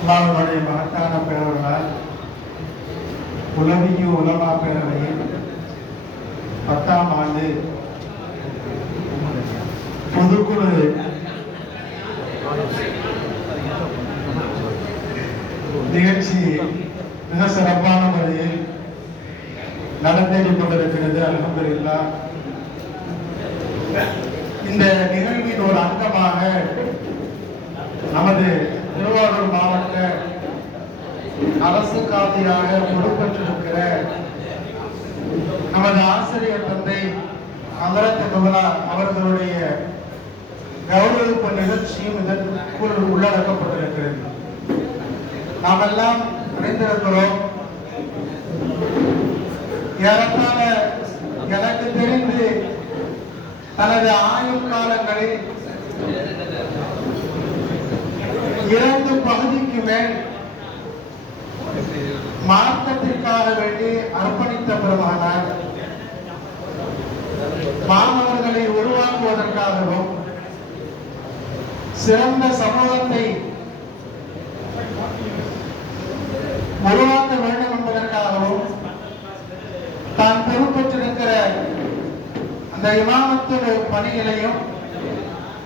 அல்லாவுடைய மகத்தான பேரவர்களால் உலகிய உலமா பேரவையில் பத்தாம் ஆண்டு பொதுக்குழு நிகழ்ச்சி மிக சிறப்பான முறையில் நடந்தேறி கொண்டிருக்கிறது. அல்ஹம்துலில்லாஹ் இந்த நிகழ்வின் ஒரு அங்கமாக நமது திருவாரூர் மாவட்ட அரசு காதியாக பொறுப்பேற்றிருக்கிற நமது ஆசிரியர் தந்தை அமரத் கமலா அவர்களுடைய கௌரவிப்பு நிகழ்ச்சியும் இதற்குள் உள்ளடக்கப்பட்டிருக்கிறது. நாம் எல்லாம் அறிந்திருக்கிறோம். ஏறத்தாழ எனக்கு தெரிந்து தனது ஆயுள் காலங்களில் இரண்டு பகுதிக்கு மேல் மார்க்கத்திற்காக வேண்டி அர்ப்பணித்த பெருமானார் மாணவர்களை உருவாக்குவதற்காகவும் சிறந்த சமூகத்தை உருவாக்க வேண்டும் என்பதற்காகவும் தான் பொறுப்பேற்றிருக்கிற அந்த இமாமத்து பணிகளையும்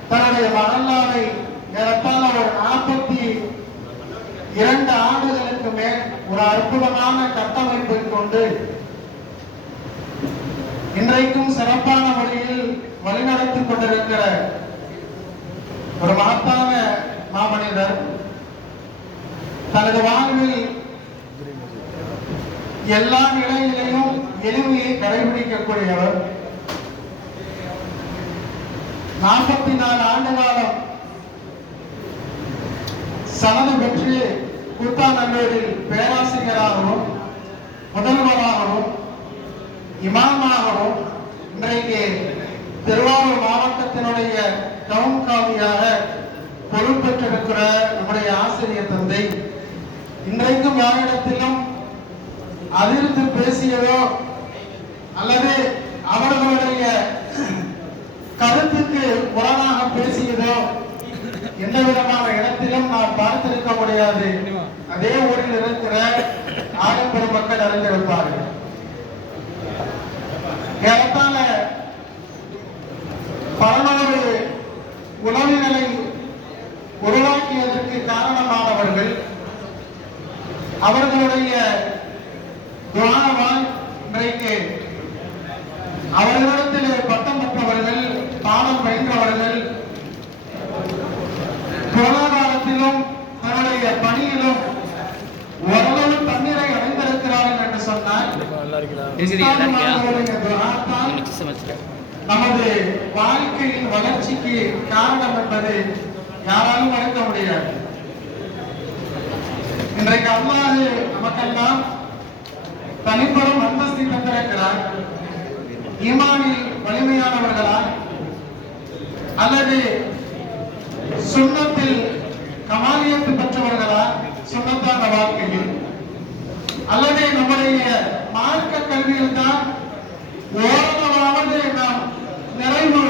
தன்னுடைய மகல்லாவை ஏறத்தாழ ஒரு நாற்பத்தி இரண்டு ஆண்டுகளுக்கு மேல் ஒரு அற்புதமான கட்டமைப்பை கொண்டு இன்றைக்கும் சிறப்பான முறையில் வழிநடத்திக் கொண்டிருக்கிற ஒரு மகத்தான மாமனிதர் தனது வாழ்வில் எல்லா நிலையிலையும் எளிமையை கடைபிடிக்கக்கூடியவர். நாற்பத்தி நாலு ஆண்டு காலம் சனது பெற்று கூத்தாநல்லூரில் பேராசிரியராகவும் முதல்வராகவும் இமாமாகவும் இன்றைக்கு திருவாரூர் மாவட்டத்தினுடைய டவுன் காவியாக பொறுப்பெற்றிருக்கிற நம்முடைய ஆசிரியர் தந்தை. இன்றைக்கும் யாரிடத்திலும் அதிர்ந்து பேசியதோ அல்லது அவர்களுடைய கருத்துக்கு புறனாக பேசியதோ எந்த விதமான முடியாது அதே ஊரில் இருக்கிற ஆடம்பெரும் மக்கள் அறிந்திருப்பார்கள். ஏறத்தாழ பதினோரு உணவுகளை உருவாக்கியதற்கு காரணமானவர்கள் அவர்களுடைய துவாவால் இன்றைக்கு அவர்களிடத்தில் பட்டம் பெற்றவர்கள் பாடம் பயின்றவர்கள் துஆத்தால் நமது வாழ்க்கையின் வளர்ச்சிக்கு காரணம் என்பது யாராலும் மறுக்க முடியாது. இன்றைக்கு அல்லாஹ் நமக்கெல்லாம் தனிப்படும் அந்தஸ்தை தந்திருக்கிறார். ஈமானில் வலிமையானவர்களா அல்லது சுண்ணத்தில் கமாலியத்து பெற்றவர்களா சுண்ணத்தான வாழ்க்கையில் அல்லது நம்முடைய மார்க்க கல்வியில் தான் ஓரளவாவது நாம் நிறைவு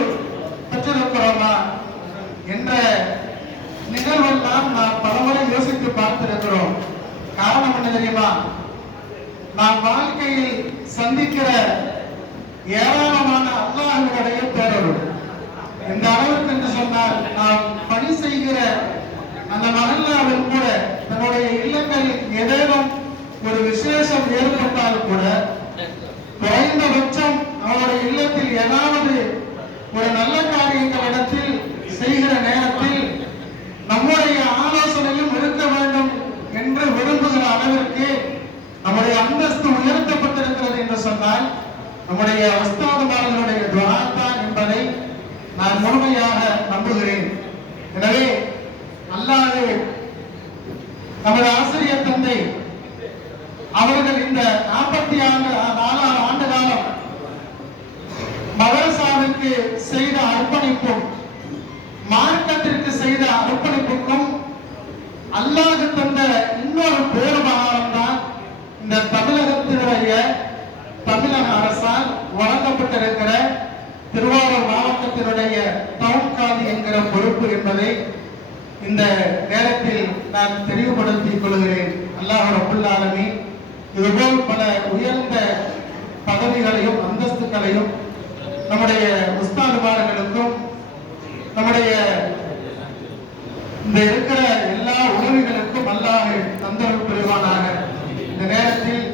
பெற்றிருக்கிறோமா? என்ற நிகழ்வெல்லாம் நாம் பலமுறை யோசித்து பார்த்திருக்கிறோம். காரணம் என்ன தெரியுமா? நாம் வாழ்க்கையில் சந்திக்கிற ஏராளமான அல்லாஹுடைய பேரருள். இந்த அளவுக்கு என்று சொன்னால் நாம் பணி செய்கிற அந்த மகல்லாவில் கூட தன்னுடைய இல்லங்களில் ஏதேனும் ஒரு விசேஷம் ஏற்பட்டால் கூட குறைந்தபட்சம் அவருடைய இல்லத்தில் ஏதாவது ஒரு நல்ல காரியங்கள் இடத்தில் செய்கிற நேரத்தில் நம்முடைய ஆலோசனையும் இருக்க வேண்டும் என்று விரும்புகிற அளவிற்கு நம்முடைய அந்தஸ்து உயர்த்தப்பட்டிருக்கிறது என்று சொன்னால் நம்முடைய அஸ்தாதுமாரர்களுடைய துவா தான் என்பதை நான் முழுமையாக நம்புகிறேன். எனவே அல்லாது நமது ஆசிரியர் தந்தை அவர்கள் இந்த நாற்பத்தி ஆண்டு நாலாம் அர்ப்பணிப்புக்கும் அல்லாஹ் தந்த இன்னொரு பேருபகாரம் தான் இந்த தமிழகத்தினுடைய தமிழக அரசால் வழங்கப்பட்டிருக்கிற திருவாரூர் மாவட்டத்தினுடைய டவுன் காதி என்கிற பொறுப்பு என்பதை இந்த நேரத்தில் நான் தெளிவுபடுத்திக் கொள்கிறேன். அல்லாஹ் ரபுல் ஆலமீன். இதுபோல் பல உயர்ந்த பதவிகளையும் அந்தஸ்துகளையும் நம்முடைய உஸ்தாதுமார்களுக்கும் நம்முடைய இந்த இருக்கிற எல்லா உதவிகளுக்கும் அல்லாஹ் தந்தரவு புரிவானாக. இந்த நேரத்தில்